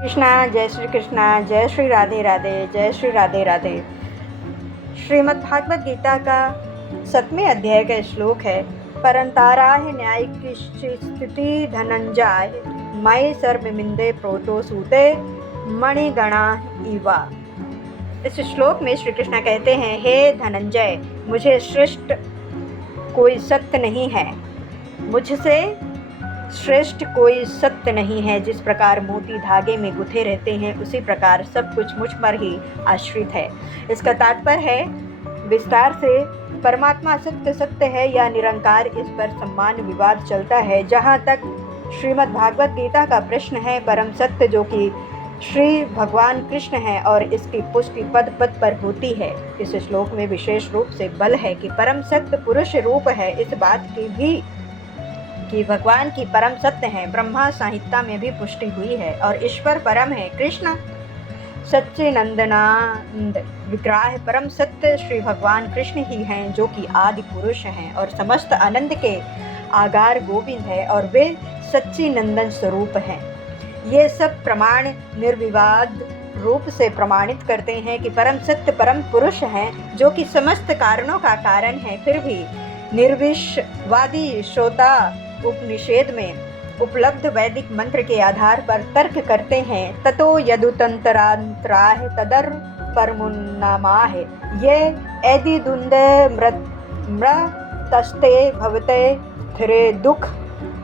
कृष्णा, जय श्री कृष्णा, जय श्री राधे राधे, जय श्री राधे राधे। श्रीमद् भागवत गीता का 7वें अध्याय का श्लोक है, परंताराह न्यायिक स्थिति धनंजय मय सर्वमिंदे प्रोतो सूते मणिगणा इवा। इस श्लोक में श्री कृष्ण कहते हैं, हे धनंजय, मुझे श्रेष्ठ कोई सत्य नहीं है, मुझसे श्रेष्ठ कोई सत्य नहीं है। जिस प्रकार मोती धागे में गुथे रहते हैं, उसी प्रकार सब कुछ मुझ पर ही आश्रित है। इसका तात्पर्य है, विस्तार से परमात्मा सत्य है या निरंकार, इस पर सम्मान विवाद चलता है। जहाँ तक श्रीमद् भागवत गीता का प्रश्न है, परम सत्य जो कि श्री भगवान कृष्ण है और इसकी पुष्टि पद पद पर होती है। इस श्लोक में विशेष रूप से बल है कि परम सत्य पुरुष रूप है। इस बात की भी कि भगवान की परम सत्य है, ब्रह्मा संहिता में भी पुष्टि हुई है। और ईश्वर परम है, कृष्ण सच्चिनंदनानंद विग्रह परम सत्य श्री भगवान कृष्ण ही हैं, जो कि आदि पुरुष हैं और समस्त आनंद के आगार गोविंद है, और वे सच्चिनंदन स्वरूप हैं। ये सब प्रमाण निर्विवाद रूप से प्रमाणित करते हैं कि परम सत्य परम पुरुष हैं, जो कि समस्त कारणों का कारण है। फिर भी निर्विषवादी श्रोता उपनिषेद में उपलब्ध वैदिक मंत्र के आधार पर तर्क करते हैं, ततो यदुतंतरांतराह तदर परमुन्नामाह ये एदिदुंद मृतस्ते भवते थिरे दुख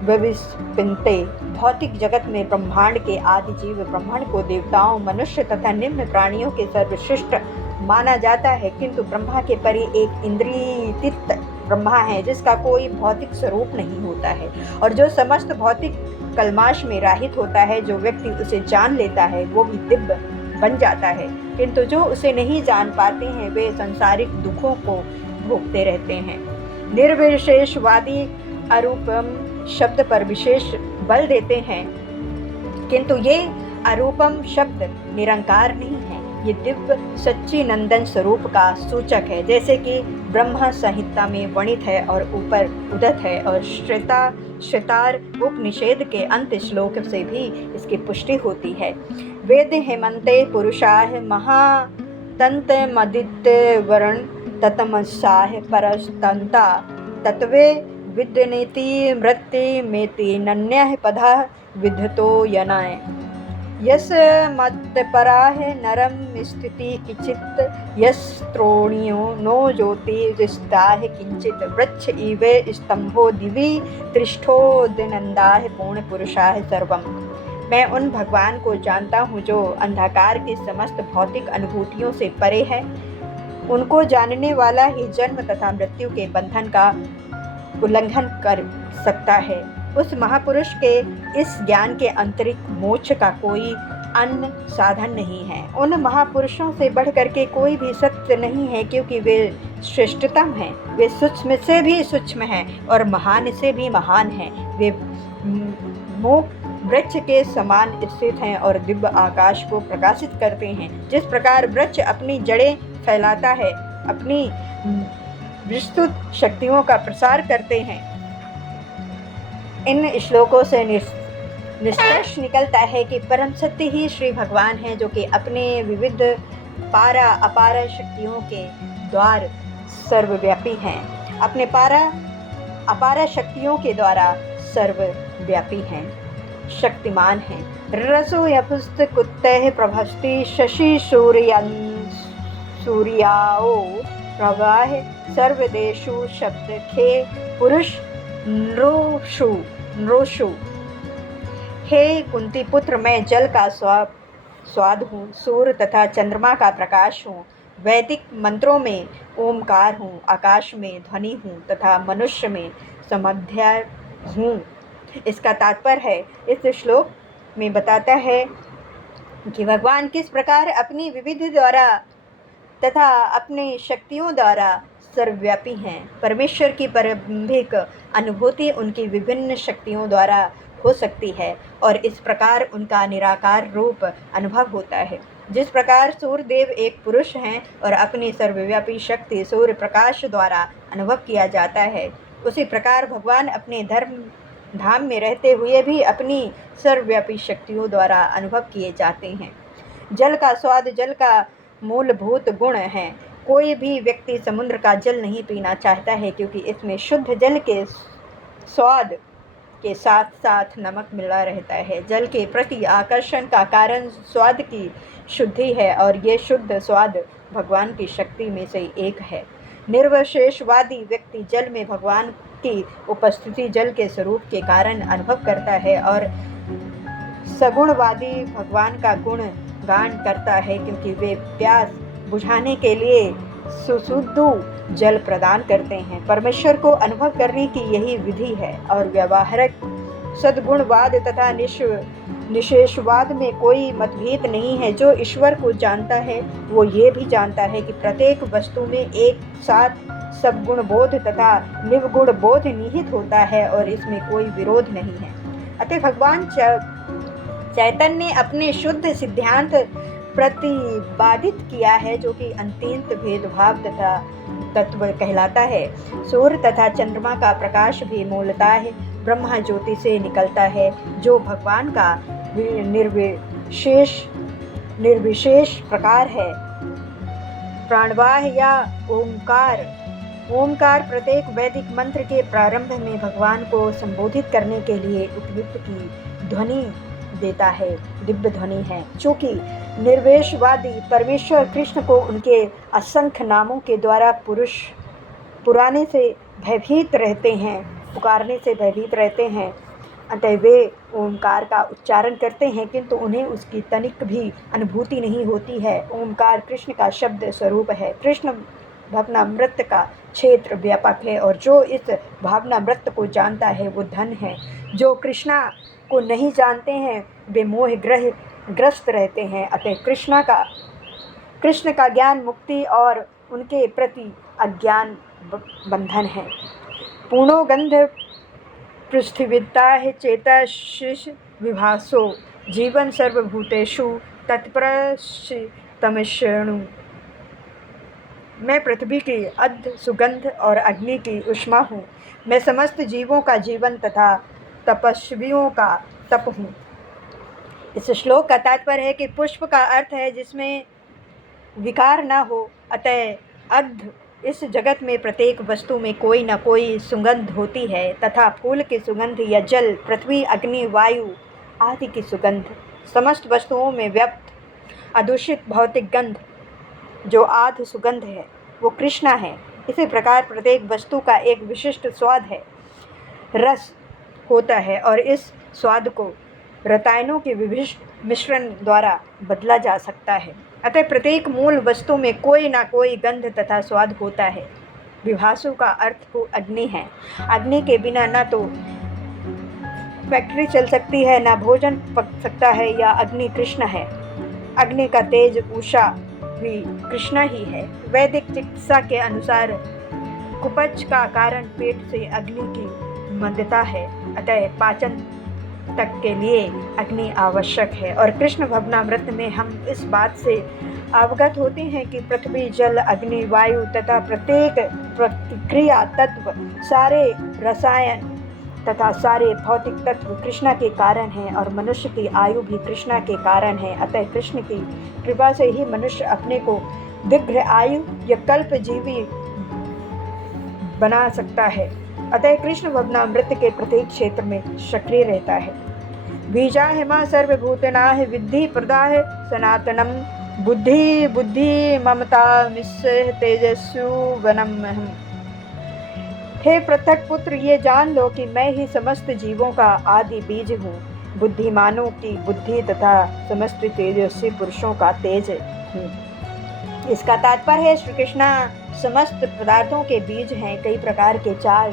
विविस्पिन्ते। भौतिक जगत में ब्रह्मांड के आदि जीव ब्रह्मांड को देवताओं, मनुष्य तथा निम्न प्राणियों के सर्वश्रेष्ठ माना जाता है, किंतु ब्रह्मा के परे एक इंद्रियतीत ब्रह्मा है, जिसका कोई भौतिक स्वरूप नहीं होता है और जो समस्त भौतिक कल्माश में राहित होता है। जो व्यक्ति उसे जान लेता है वो भी दिव्य बन जाता है, किंतु जो उसे नहीं जान पाते हैं वे सांसारिक दुखों को भोगते रहते हैं। निर्विशेषवादी अरूपम शब्द पर विशेष बल देते हैं, किंतु ये अरूपम शब्द निरंकार नहीं है, ये दिव्य सच्चिनंदन स्वरूप का सूचक है, जैसे कि ब्रह्मा संहिता में वर्णित है और ऊपर उदत है। और श्वेतार उपनिषेद के अंत श्लोक से भी इसकी पुष्टि होती है। वेद हेमंते पुरुषाः महातंत मदित्य वर्ण ततमसाह परस्तंता तत्वे विद्यनेति मृत्युमेति नन्यः पदः विद्धतो यनाय यस मत्पराह नरम स्थिति किंचित यस्त्रोणियो नो ज्योतिरिष्टाह किंचित वृक्ष इवे स्तंभो दिवि त्रिष्ठो दिनंदाह पूर्ण पुरुषाह सर्वम। मैं उन भगवान को जानता हूँ जो अंधकार की समस्त भौतिक अनुभूतियों से परे है। उनको जानने वाला ही जन्म तथा मृत्यु के बंधन का उल्लंघन कर सकता है। उस महापुरुष के इस ज्ञान के अंतरिक्त मोक्ष का कोई अन्य साधन नहीं है। उन महापुरुषों से बढ़कर के कोई भी सत्य नहीं है, क्योंकि वे श्रेष्ठतम हैं। वे सूक्ष्म से भी सूक्ष्म हैं और महान से भी महान हैं। वे मोक्ष वृक्ष के समान स्थित हैं और दिव्य आकाश को प्रकाशित करते हैं। जिस प्रकार वृक्ष अपनी जड़ें फैलाता है, अपनी विस्तृत शक्तियों का प्रसार करते हैं। इन श्लोकों से निष्कर्ष निकलता है कि परम सत्य ही श्री भगवान हैं, जो कि अपने विविध पारा अपार शक्तियों के द्वार सर्वव्यापी हैं। अपने पारा अपार शक्तियों के द्वारा सर्वव्यापी हैं, शक्तिमान हैं। रसो यपुस्त कुत्ते प्रभस्ति शशि सूर्याओ प्रवाह सर्वदेशु शब्द खे पुरुष नृषु। हे कुंती पुत्र, मैं जल का स्वाद हूँ, सूर्य तथा चंद्रमा का प्रकाश हूँ, वैदिक मंत्रों में ओमकार हूँ, आकाश में ध्वनि हूँ तथा मनुष्य में समध्या हूँ। इसका तात्पर्य है, इस श्लोक में बताता है कि भगवान किस प्रकार अपनी विविधि द्वारा तथा अपनी शक्तियों द्वारा सर्वव्यापी हैं। परमेश्वर की प्रारंभिक अनुभूति उनकी विभिन्न शक्तियों द्वारा हो सकती है और इस प्रकार उनका निराकार रूप अनुभव होता है। जिस प्रकार सूर्यदेव एक पुरुष हैं और अपनी सर्वव्यापी शक्ति सूर्य प्रकाश द्वारा अनुभव किया जाता है, उसी प्रकार भगवान अपने धर्म धाम में रहते हुए भी अपनी सर्वव्यापी शक्तियों द्वारा अनुभव किए जाते हैं। जल का स्वाद जल का मूलभूत गुण है। कोई भी व्यक्ति समुद्र का जल नहीं पीना चाहता है, क्योंकि इसमें शुद्ध जल के स्वाद के साथ साथ नमक मिला रहता है। जल के प्रति आकर्षण का कारण स्वाद की शुद्धि है, और ये शुद्ध स्वाद भगवान की शक्ति में से एक है। निर्विशेषवादी व्यक्ति जल में भगवान की उपस्थिति जल के स्वरूप के कारण अनुभव करता है, और सगुणवादी भगवान का गुण गान करता है, क्योंकि वे प्यास बुझाने के लिए सुशुद्ध जल प्रदान करते हैं। परमेश्वर को अनुभव करने की यही विधि है, और व्यावहारिक सद्गुणवाद तथा निशेषवाद में कोई मतभेद नहीं है। जो ईश्वर को जानता है वो ये भी जानता है कि प्रत्येक वस्तु में एक साथ सद्गुण बोध तथा निर्गुण बोध निहित होता है, और इसमें कोई विरोध नहीं है। अतः भगवान चैतन्य ने अपने शुद्ध सिद्धांत प्रतिपादित किया है, जो कि अत्यंत भेदभाव तथा तत्व कहलाता है। सूर्य तथा चंद्रमा का प्रकाश भी मूलतः ब्रह्मा ज्योति से निकलता है, जो भगवान का निर्विशेष प्रकार है। प्राणवाह या ओंकार प्रत्येक वैदिक मंत्र के प्रारंभ में भगवान को संबोधित करने के लिए उपयुक्त की ध्वनि देता है, दिव्य ध्वनि है। चूँकि निर्विशेषवादी परमेश्वर कृष्ण को उनके असंख्य नामों के द्वारा पुकारने से भयभीत रहते हैं, अतः वे ओंकार का उच्चारण करते हैं, किंतु उन्हें उसकी तनिक भी अनुभूति नहीं होती है। ओंकार कृष्ण का शब्द स्वरूप है। कृष्ण भावनामृत का क्षेत्र व्यापक है, और जो इस भावनामृत को जानता है वो धन है। जो कृष्णा को नहीं जानते हैं वे मोह ग्रस्त रहते हैं। अतः कृष्ण का ज्ञान मुक्ति और उनके प्रति अज्ञान बंधन है। पूर्णो गंध पृथ्वीता है चेतशिष विभासो जीवन सर्वभूतेषु तत्प्रतमिष्णु। मैं पृथ्वी की अद्ध सुगंध और अग्नि की उष्मा हूँ। मैं समस्त जीवों का जीवन तथा तपस्वियों का तप हूँ। इस श्लोक का तात्पर्य है कि पुष्प का अर्थ है जिसमें विकार न हो। अतः अद्ध इस जगत में प्रत्येक वस्तु में कोई न कोई सुगंध होती है, तथा फूल की सुगंध या जल, पृथ्वी, अग्नि, वायु आदि की सुगंध, समस्त वस्तुओं में व्याप्त अदूषित भौतिक गंध जो आध सुगंध है वो कृष्णा है। इसी प्रकार प्रत्येक वस्तु का एक विशिष्ट स्वाद है, रस होता है, और इस स्वाद को रसायनों के विभिन्न मिश्रण द्वारा बदला जा सकता है। अतः प्रत्येक मूल वस्तु में कोई ना कोई गंध तथा स्वाद होता है। विभासु का अर्थ को अग्नि है। अग्नि के बिना न तो फैक्ट्री चल सकती है, न भोजन पक सकता है, या अग्नि कृष्ण है। अग्नि का तेज उषा भी कृष्ण ही है। वैदिक चिकित्सा के अनुसार कुपच का कारण पेट से अग्नि की मंदता है, अतः पाचन तक के लिए अग्नि आवश्यक है। और कृष्ण भवनामृत में हम इस बात से अवगत होते हैं कि पृथ्वी, जल, अग्नि, वायु तथा प्रत्येक प्रतिक्रिया तत्व, सारे रसायन तथा सारे भौतिक तत्व कृष्णा के कारण हैं, और मनुष्य की आयु भी कृष्णा के कारण है। अतः कृष्ण की कृपा से ही मनुष्य अपने को दीर्घ आयु या कल्पजीवी बना सकता है। अतः कृष्ण भवनामृत के प्रत्येक क्षेत्र में सक्रिय रहता है। बीजाहि मां सर्वभूतानां विद्धि प्रदाय सनातनम बुद्धि ममता मिश्र तेजस्वी वनमहम्। हे पृथक पुत्र, ये जान लो कि मैं ही समस्त जीवों का आदि बीज हूँ, बुद्धिमानों की बुद्धि तथा समस्त तेजस्वी पुरुषों का तेज हूँ। इसका तात्पर्य है श्री कृष्ण समस्त पदार्थों के बीज हैं। कई प्रकार के चार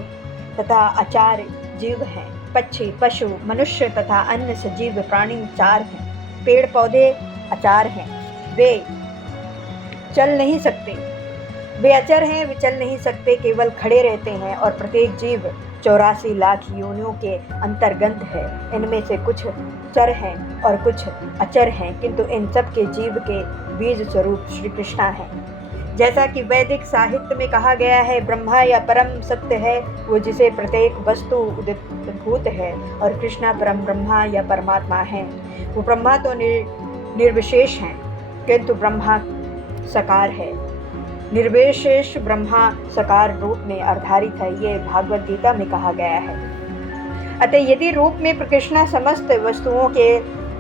तथा अचार जीव हैं। पक्षी, पशु, मनुष्य तथा अन्य सजीव प्राणी चार हैं। पेड़ पौधे अचार हैं, वे चल नहीं सकते, वे अचर हैं, वे चल नहीं सकते, केवल खड़े रहते हैं। और प्रत्येक जीव 84 लाख योनियों के अंतर्गत है। इनमें से कुछ चर हैं और कुछ अचर हैं, किंतु इन सब के जीव के बीज स्वरूप श्री कृष्ण हैं। जैसा कि वैदिक साहित्य में कहा गया है, ब्रह्मा या परम सत्य है वो जिसे प्रत्येक वस्तु उद्भूत है, और कृष्णा परम ब्रह्मा या परमात्मा है। वो ब्रह्मा तो निर्विशेष हैं, किंतु ब्रह्मा साकार है। निर्विशेष ब्रह्मा साकार रूप में आधारित है, ये भागवत गीता में कहा गया है। अतः यदि रूप में कृष्णा समस्त वस्तुओं के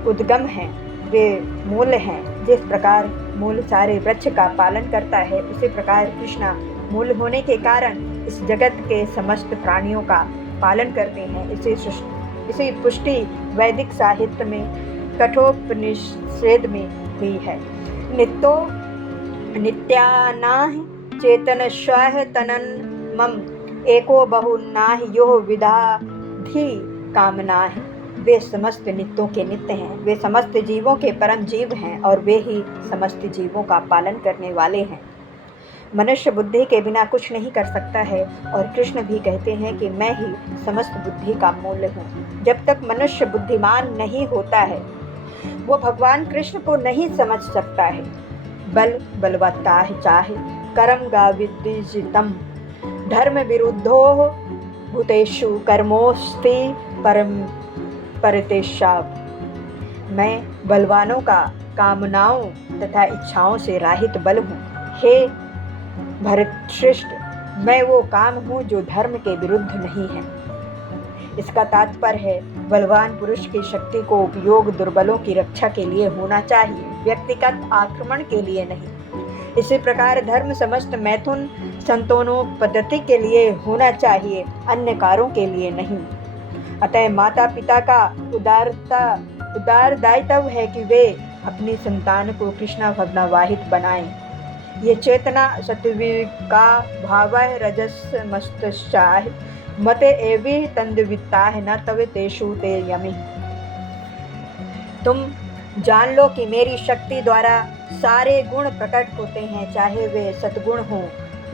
उद्गम हैं, वे मूल हैं, जिस प्रकार मूल सारे वृक्ष का पालन करता है, उसी प्रकार कृष्णा मूल होने के कारण इस जगत के समस्त प्राणियों का पालन करते हैं। इसी पुष्टि वैदिक साहित्य में कठोपनिषद में हुई है। नित्यो नित्यानाहि चेतनश्वः तनन मम एको बहुनाह यो विदाधि कामनाहि। वे समस्त नित्यों के नित्य हैं, वे समस्त जीवों के परम जीव हैं, और वे ही समस्त जीवों का पालन करने वाले हैं। मनुष्य बुद्धि के बिना कुछ नहीं कर सकता है, और कृष्ण भी कहते हैं कि मैं ही समस्त बुद्धि का मूल हूँ। जब तक मनुष्य बुद्धिमान नहीं होता है, वो भगवान कृष्ण को नहीं समझ सकता है। बल बलवत्ता चाहे कर्म गाविदिजितम धर्म विरुद्धो भूतेषु कर्मोस्ति परम परतेशाब। मैं बलवानों का कामनाओं तथा इच्छाओं से राहित बल हूँ। हे भरतश्रेष्ठ, मैं वो काम हूँ जो धर्म के विरुद्ध नहीं है। इसका तात्पर्य है, बलवान पुरुष की शक्ति को उपयोग दुर्बलों की रक्षा के लिए होना चाहिए, व्यक्तिगत आक्रमण के लिए नहीं। इसी प्रकार धर्म समस्त मैथुन संतानोत्पत्ति के लिए होना चाहिए, अन्य कारों के लिए नहीं। अतः माता पिता का उदार दायित्व है कि वे अपनी संतान को कृष्णा भगनावाहित बनाएं। ये चेतना सत्विका भाव रजस मस्तश्चाह मते एवि तंदविता है न तवे तेषु ते यमि। तुम जान लो कि मेरी शक्ति द्वारा सारे गुण प्रकट होते हैं, चाहे वे सद्गुण हो,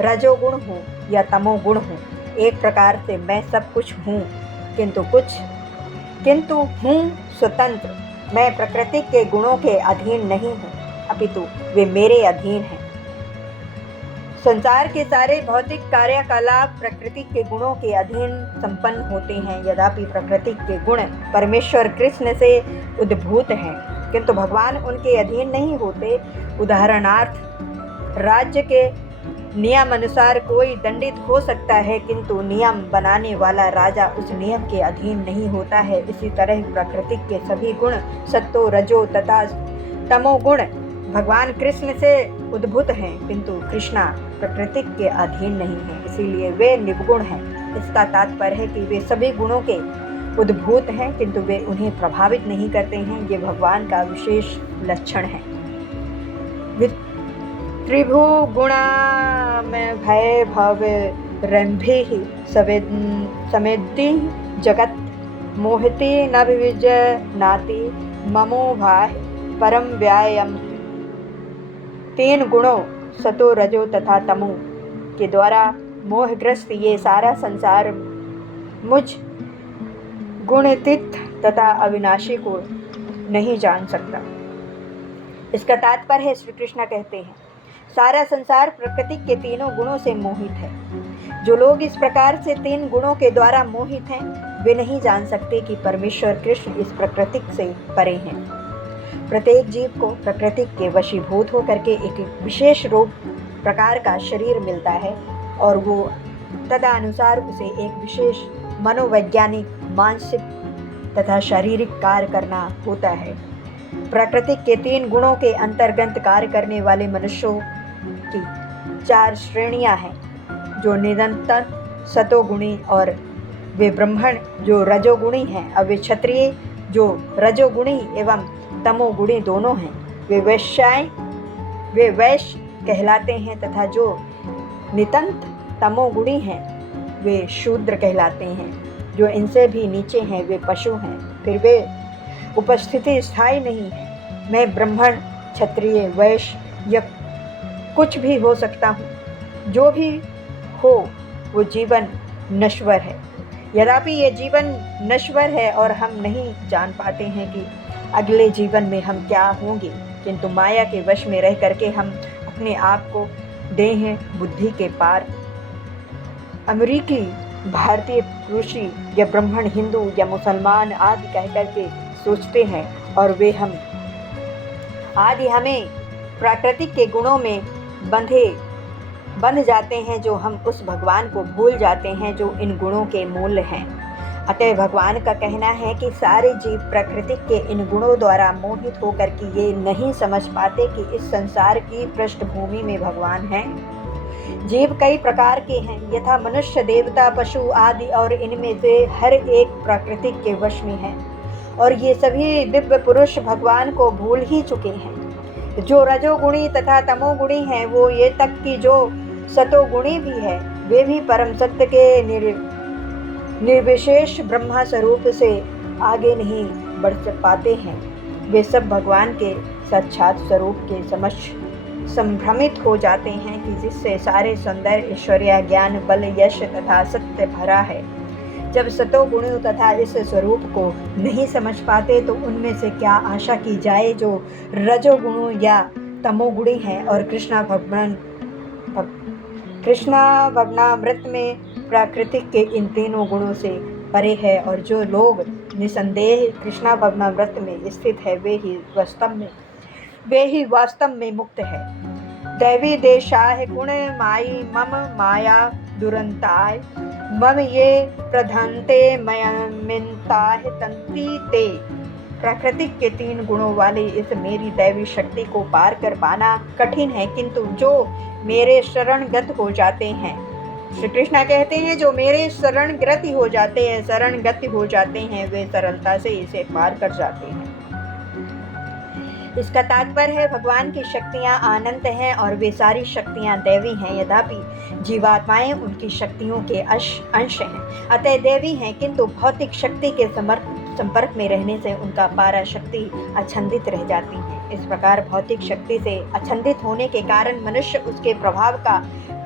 रजोगुण हो या तमोगुण हो। एक प्रकार से मैं सब कुछ हूँ, किंतु हूँ स्वतंत्र। मैं प्रकृति के गुणों के अधीन नहीं हूँ, अपितु वे मेरे अधीन हैं। संसार के सारे भौतिक कार्यकलाप प्रकृति के गुणों के अधीन संपन्न होते हैं। यद्यपि प्रकृति के गुण परमेश्वर कृष्ण से उद्भूत हैं, किंतु भगवान उनके अधीन नहीं होते। उदाहरणार्थ, राज्य के नियम अनुसार कोई दंडित हो सकता है, किंतु नियम बनाने वाला राजा उस नियम के अधीन नहीं होता है। इसी तरह प्रकृति के सभी गुण सत्तो रजो तथा तमोगुण भगवान कृष्ण से उद्भूत हैं, किंतु कृष्णा प्रकृति के अधीन नहीं है, इसीलिए वे निर्गुण हैं। इसका तात्पर्य है कि वे सभी गुणों के उद्भूत हैं, किंतु वे उन्हें प्रभावित नहीं करते हैं। ये भगवान का विशेष लक्षण है। त्रिभुगुणा में भय भव रंभि समेद्धि जगत मोहिति न विजनाति ममो भाय परम व्यायम। तीन गुणों सतो रजो तथा तमो के द्वारा मोहग्रस्त ये सारा संसार मुझ गुणातीत तथा अविनाशी को नहीं जान सकता। इसका तात्पर्य है, श्री कृष्ण कहते हैं, सारा संसार प्रकृति के तीनों गुणों से मोहित है। जो लोग इस प्रकार से तीन गुणों के द्वारा मोहित हैं, वे नहीं जान सकते कि परमेश्वर कृष्ण इस प्रकृति से परे हैं। प्रत्येक जीव को प्रकृति के वशीभूत होकर के एक विशेष रूप प्रकार का शरीर मिलता है, और वो तदनुसार उसे एक विशेष मनोवैज्ञानिक, मानसिक तथा शारीरिक कार्य करना होता है। प्रकृति के तीन गुणों के अंतर्गत कार्य करने वाले मनुष्यों की चार श्रेणियां हैं, जो निरंतर सतोगुणी, और वे ब्राह्मण जो रजोगुणी हैं, और वे क्षत्रिय जो रजोगुणी एवं तमोगुणी दोनों हैं। वे वैश्य कहलाते हैं, तथा जो नितंत तमोगुणी हैं वे शूद्र कहलाते हैं। जो इनसे भी नीचे हैं वे पशु हैं। फिर वे उपस्थिति स्थायी नहीं है। मैं ब्राह्मण, क्षत्रिय, वैश्य या कुछ भी हो सकता हूँ। जो भी हो वो जीवन नश्वर है। यद्यपि ये जीवन नश्वर है और हम नहीं जान पाते हैं कि अगले जीवन में हम क्या होंगे, किंतु माया के वश में रह करके हम अपने आप को देह बुद्धि के पार। अमेरिकी, भारतीय, ऋषि या ब्राह्मण, हिंदू या मुसलमान आदि कह कर के सोचते हैं और वे हमें प्राकृतिक के गुणों में बंध जाते हैं, जो हम उस भगवान को भूल जाते हैं जो इन गुणों के मूल हैं। अतः भगवान का कहना है कि सारे जीव प्रकृति के इन गुणों द्वारा मोहित होकर के ये नहीं समझ पाते कि इस संसार की पृष्ठभूमि में भगवान है। जीव कई प्रकार के हैं, यथा मनुष्य, देवता, पशु आदि, और इनमें से हर एक प्रकृति के वश में है और ये सभी दिव्य पुरुष भगवान को भूल ही चुके हैं। जो रजोगुणी तथा तमोगुणी हैं, वो ये तक कि जो सतोगुणी भी है, वे भी परम सत्य के निर्विशेष ब्रह्मा स्वरूप से आगे नहीं बढ़ पाते हैं। वे सब भगवान के साक्षात स्वरूप के समक्ष संभ्रमित हो जाते हैं कि जिससे सारे सौंदर्य, ऐश्वर्य, ज्ञान, बल, यश तथा सत्य भरा है। जब सतोगुणी तथा इस स्वरूप को नहीं समझ पाते तो उनमें से क्या आशा की जाए जो रजोगुणी या तमोगुणी हैं और कृष्णा भवनामृत में प्राकृतिक के इन तीनों गुणों से परे है। और जो लोग निसंदेह कृष्णा भवनामृत में स्थित है, वे ही वास्तव में मुक्त है। दैवी देशाय गुण माई मम माया दुरंताय मम ये प्रधनते मयमिनताह तंती ते। प्राकृतिक के तीन गुणों वाले इस मेरी दैवी शक्ति को पार कर पाना कठिन है, किंतु जो मेरे शरणगत हो जाते हैं, श्री कृष्ण कहते हैं, जो मेरे शरणगत हो जाते हैं वे सरलता से इसे पार कर जाते हैं। इसका तात्पर्य है भगवान की शक्तियाँ अनंत हैं और वे सारी शक्तियाँ दैवी हैं, यद्यपि जीवात्माएं उनकी शक्तियों के अंश हैं, अतः देवी हैं, किंतु भौतिक शक्ति के संपर्क में रहने से उनका पारा शक्ति अछंदित रह जाती है। इस प्रकार भौतिक शक्ति से अछंदित होने के कारण मनुष्य उसके प्रभाव का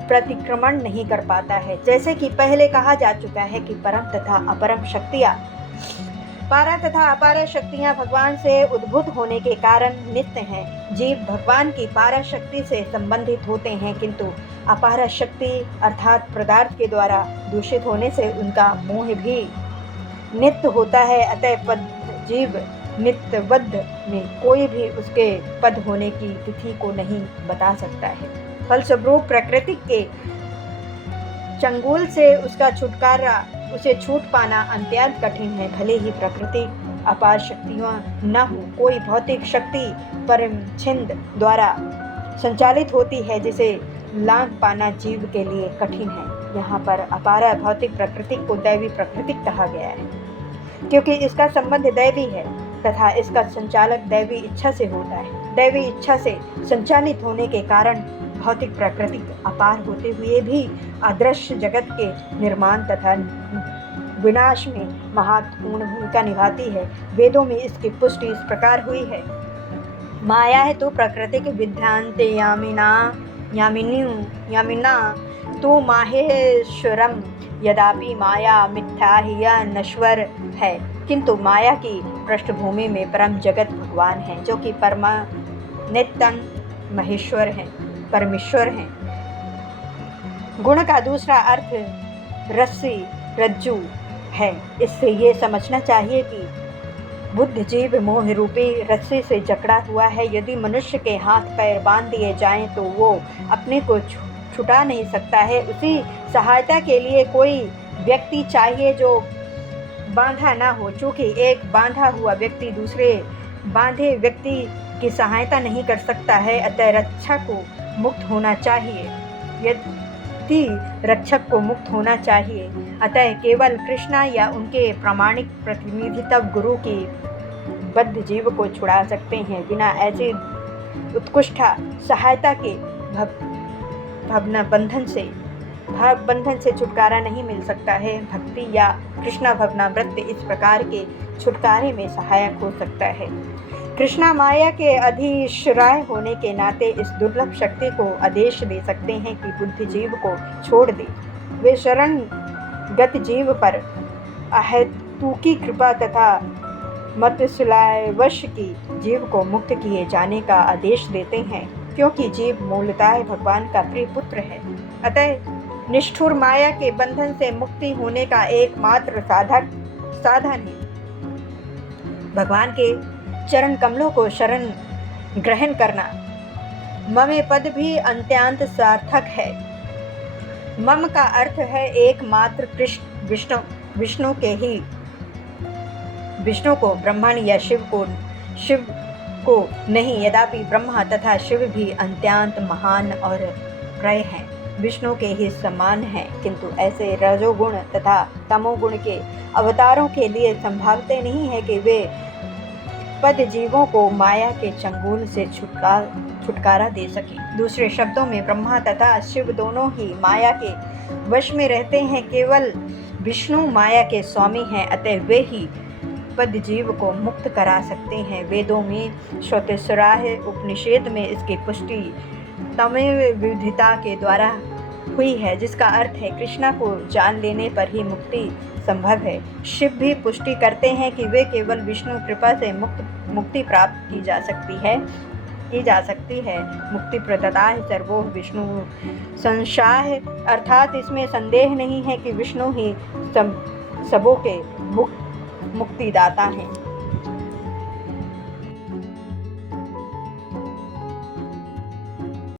प्रतिक्रमण नहीं कर पाता है। जैसे कि पहले कहा जा चुका है कि परम तथा अपरम शक्तियाँ, पारा तथा अपार शक्तियाँ भगवान से उद्भूत होने के कारण नित्य हैं। जीव भगवान की पारा शक्ति से संबंधित होते हैं, किंतु अपार शक्ति अर्थात पदार्थ के द्वारा दूषित होने से उनका मोह भी नित्य होता है। अतः जीव नित्यबद्ध में कोई भी उसके पद होने की तिथि को नहीं बता सकता है। फलस्वरूप प्रकृति के चंगुल से उसे छूट पाना अत्यंत कठिन है। भले ही प्रकृति अपार शक्तियाँ न हो, कोई भौतिक शक्ति परम छिंद द्वारा संचालित होती है, जिसे लांघ पाना जीव के लिए कठिन है। यहाँ पर अपार भौतिक प्रकृति को दैवी प्रकृति कहा गया है, क्योंकि इसका संबंध दैवी है तथा इसका संचालक दैवी इच्छा से होता है। दैवी इच्छा से संचालित होने के कारण भौतिक प्रकृति अपार होते हुए भी अदृश्य जगत के निर्माण तथा विनाश में महत्वपूर्ण भूमिका निभाती है। वेदों में इसकी पुष्टि इस प्रकार हुई है, माया है तो प्राकृतिक विद्यांते यामिना तो माहेश्वरम, यद्यपि माया मिथ्या ही या नश्वर है, किंतु माया की पृष्ठभूमि में परम जगत भगवान हैं, जो कि परमानेतन महेश्वर हैं, परमेश्वर हैं। गुण का दूसरा अर्थ रस्सी, रज्जू है। इससे ये समझना चाहिए कि बुद्ध जीव मोह रूपी रस्सी से जकड़ा हुआ है। यदि मनुष्य के हाथ पैर बांध दिए जाएं तो वो अपने को छुटा नहीं सकता है। उसी सहायता के लिए कोई व्यक्ति चाहिए जो बांधा ना हो। चूँकि एक बांधा हुआ व्यक्ति दूसरे बांधे व्यक्ति की सहायता नहीं कर सकता है, अतः रक्षक को मुक्त होना चाहिए। यदि रक्षक को मुक्त होना चाहिए, अतः केवल कृष्णा या उनके प्रामाणिक प्रतिनिधि तब गुरु की बद्ध जीव को छुड़ा सकते हैं। बिना ऐसी उत्कृष्ट सहायता के बंधन से छुटकारा नहीं मिल सकता है। भक्ति या कृष्णा भवनामृत इस प्रकार के छुटकारे में सहायक हो सकता है। कृष्णा माया के अधिश्राय होने के नाते इस दुर्लभ शक्ति को आदेश दे सकते हैं कि बुद्धि जीव को छोड़ दे। वे शरणगत जीव पर अहेतुकी कृपा तथा मतसुलायवश की जीव को मुक्त किए जाने का आदेश देते हैं। क्योंकि जीव मूलतः भगवान का प्रिय पुत्र है। अतः निष्ठुर माया के बंधन से मुक्ति होने का एकमात्र साधन है भगवान के चरण कमलों को शरण ग्रहण करना। ममे पद भी अत्यंत सार्थक है। मम का अर्थ है एकमात्र कृष्ण विष्णु को ब्रह्मण या शिव को नहीं, यद्यपि ब्रह्मा तथा शिव भी अत्यंत महान और प्रिय हैं, विष्णु के ही समान हैं, किंतु ऐसे रजोगुण तथा तमोगुण के अवतारों के लिए संभावते नहीं है कि वे पद जीवों को माया के चंगुल से छुटकारा दे सकें। दूसरे शब्दों में ब्रह्मा तथा शिव दोनों ही माया के वश में रहते हैं। केवल विष्णु माया के स्वामी हैं, अतः वे ही पद जीव को मुक्त करा सकते हैं। वेदों में श्वेतस्वराह उपनिषद में इसकी पुष्टि तमेव विविधता के द्वारा हुई है, जिसका अर्थ है कृष्णा को जान लेने पर ही मुक्ति संभव है। शिव भी पुष्टि करते हैं कि वे केवल विष्णु कृपा से मुक्ति प्राप्त की जा सकती है। मुक्ति प्रदाता सर्वोह विष्णु संशाह, अर्थात इसमें संदेह नहीं है कि विष्णु ही सबों के मुक्तिदाता हैं।